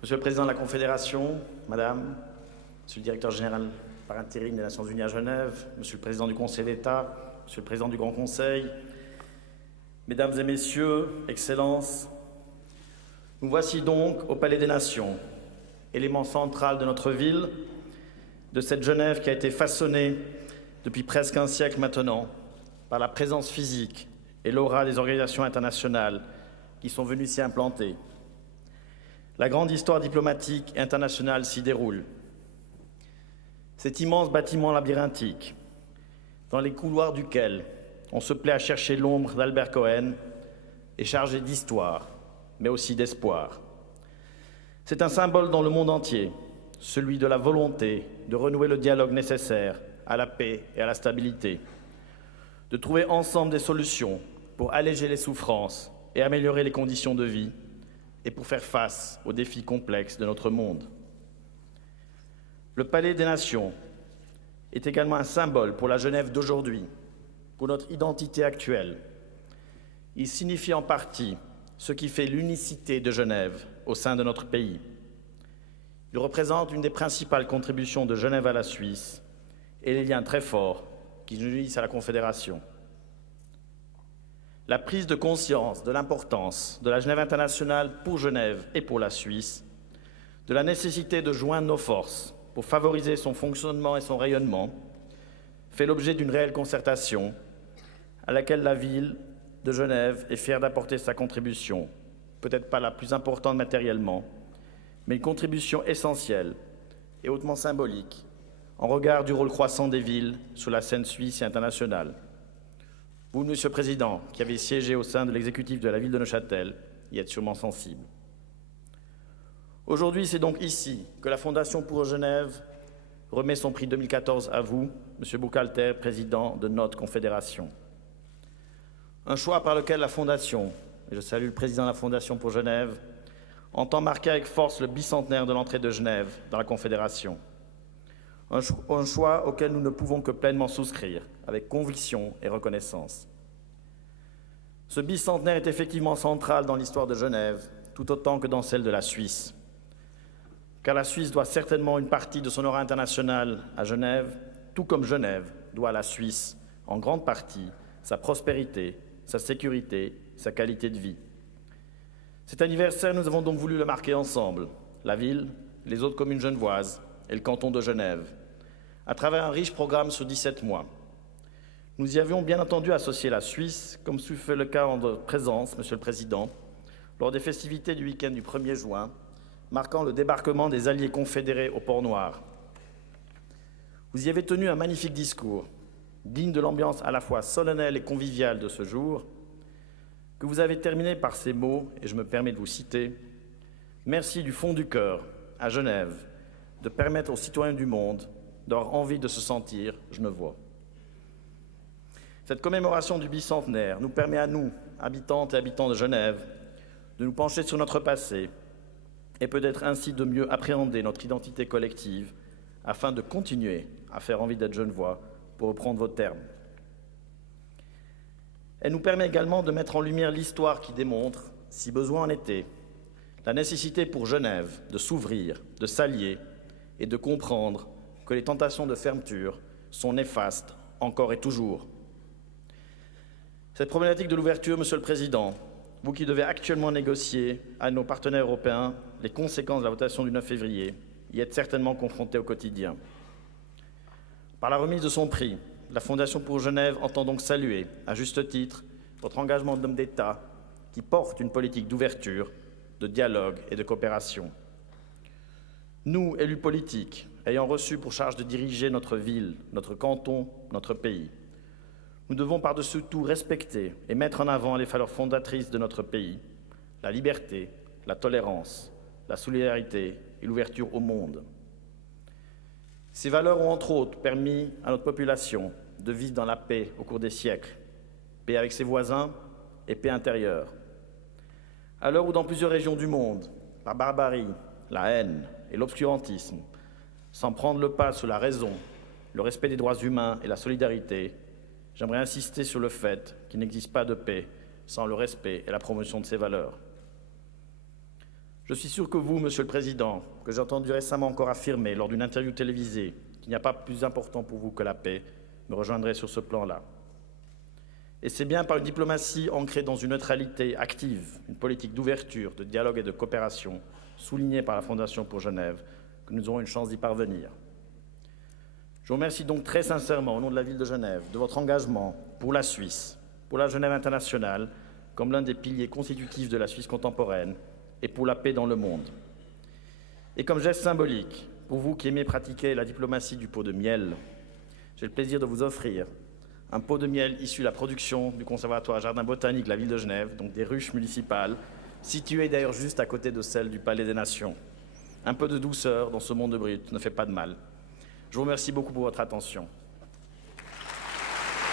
Monsieur le Président de la Confédération, Madame, Monsieur le Directeur général par intérim des Nations Unies à Genève, Monsieur le Président du Conseil d'État, Monsieur le Président du Grand Conseil, Mesdames et Messieurs, Excellences, nous voici donc au Palais des Nations, élément central de notre ville, de cette Genève qui a été façonnée depuis presque un siècle maintenant par la présence physique et l'aura des organisations internationales qui sont venues s'y implanter. La grande histoire diplomatique et internationale s'y déroule. Cet immense bâtiment labyrinthique, dans les couloirs duquel on se plaît à chercher l'ombre d'Albert Cohen, est chargé d'histoire, mais aussi d'espoir. C'est un symbole dans le monde entier, celui de la volonté de renouer le dialogue nécessaire à la paix et à la stabilité, de trouver ensemble des solutions pour alléger les souffrances et améliorer les conditions de vie, et pour faire face aux défis complexes de notre monde. Le Palais des Nations est également un symbole pour la Genève d'aujourd'hui, pour notre identité actuelle. Il signifie en partie ce qui fait l'unicité de Genève au sein de notre pays. Il représente une des principales contributions de Genève à la Suisse et les liens très forts qui nous unissent à la Confédération. La prise de conscience de l'importance de la Genève internationale pour Genève et pour la Suisse, de la nécessité de joindre nos forces pour favoriser son fonctionnement et son rayonnement, fait l'objet d'une réelle concertation à laquelle la ville de Genève est fière d'apporter sa contribution, peut-être pas la plus importante matériellement, mais une contribution essentielle et hautement symbolique en regard du rôle croissant des villes sur la scène suisse et internationale. Vous, Monsieur le Président, qui avez siégé au sein de l'exécutif de la ville de Neuchâtel, y êtes sûrement sensible. Aujourd'hui, c'est donc ici que la Fondation pour Genève remet son prix 2014 à vous, Monsieur Buchalter, président de notre Confédération. Un choix par lequel la Fondation, et je salue le président de la Fondation pour Genève, entend marquer avec force le bicentenaire de l'entrée de Genève dans la Confédération. Un choix auquel nous ne pouvons que pleinement souscrire, avec conviction et reconnaissance. Ce bicentenaire est effectivement central dans l'histoire de Genève, tout autant que dans celle de la Suisse. Car la Suisse doit certainement une partie de son aura international à Genève, tout comme Genève doit à la Suisse, en grande partie, sa prospérité, sa sécurité, sa qualité de vie. Cet anniversaire, nous avons donc voulu le marquer ensemble, la ville, les autres communes genevoises et le canton de Genève, à travers un riche programme sur 17 mois. Nous y avions bien entendu associé la Suisse, comme ce fut le cas en votre présence, Monsieur le Président, lors des festivités du week-end du 1er juin, marquant le débarquement des Alliés confédérés au Port-Noir. Vous y avez tenu un magnifique discours, digne de l'ambiance à la fois solennelle et conviviale de ce jour, que vous avez terminé par ces mots, et je me permets de vous citer, « Merci du fond du cœur, à Genève, de permettre aux citoyens du monde d'avoir envie de se sentir genevois. » Cette commémoration du bicentenaire nous permet à nous, habitantes et habitants de Genève, de nous pencher sur notre passé et peut-être ainsi de mieux appréhender notre identité collective afin de continuer à faire envie d'être genevois, pour reprendre vos termes. Elle nous permet également de mettre en lumière l'histoire qui démontre, si besoin en était, la nécessité pour Genève de s'ouvrir, de s'allier et de comprendre que les tentations de fermeture sont néfastes encore et toujours. Cette problématique de l'ouverture, Monsieur le Président, vous qui devez actuellement négocier à nos partenaires européens les conséquences de la votation du 9 février, y êtes certainement confrontés au quotidien. Par la remise de son prix, la Fondation pour Genève entend donc saluer, à juste titre, votre engagement d'homme d'État qui porte une politique d'ouverture, de dialogue et de coopération. Nous, élus politiques, ayant reçu pour charge de diriger notre ville, notre canton, notre pays, nous devons par-dessus tout respecter et mettre en avant les valeurs fondatrices de notre pays, la liberté, la tolérance, la solidarité et l'ouverture au monde. Ces valeurs ont entre autres permis à notre population de vivre dans la paix au cours des siècles, paix avec ses voisins et paix intérieure. À l'heure où dans plusieurs régions du monde, la barbarie, la haine et l'obscurantisme semblent prendre le pas sur la raison, le respect des droits humains et la solidarité, j'aimerais insister sur le fait qu'il n'existe pas de paix sans le respect et la promotion de ces valeurs. Je suis sûr que vous, Monsieur le Président, que j'ai entendu récemment encore affirmer lors d'une interview télévisée qu'il n'y a pas plus important pour vous que la paix, me rejoindrez sur ce plan-là. Et c'est bien par une diplomatie ancrée dans une neutralité active, une politique d'ouverture, de dialogue et de coopération, soulignée par la Fondation pour Genève, que nous aurons une chance d'y parvenir. Je vous remercie donc très sincèrement, au nom de la ville de Genève, de votre engagement pour la Suisse, pour la Genève internationale, comme l'un des piliers constitutifs de la Suisse contemporaine, et pour la paix dans le monde. Et comme geste symbolique, pour vous qui aimez pratiquer la diplomatie du pot de miel, j'ai le plaisir de vous offrir un pot de miel issu de la production du Conservatoire Jardin Botanique de la ville de Genève, donc des ruches municipales, situées d'ailleurs juste à côté de celles du Palais des Nations. Un peu de douceur dans ce monde brut ne fait pas de mal. Je vous remercie beaucoup pour votre attention.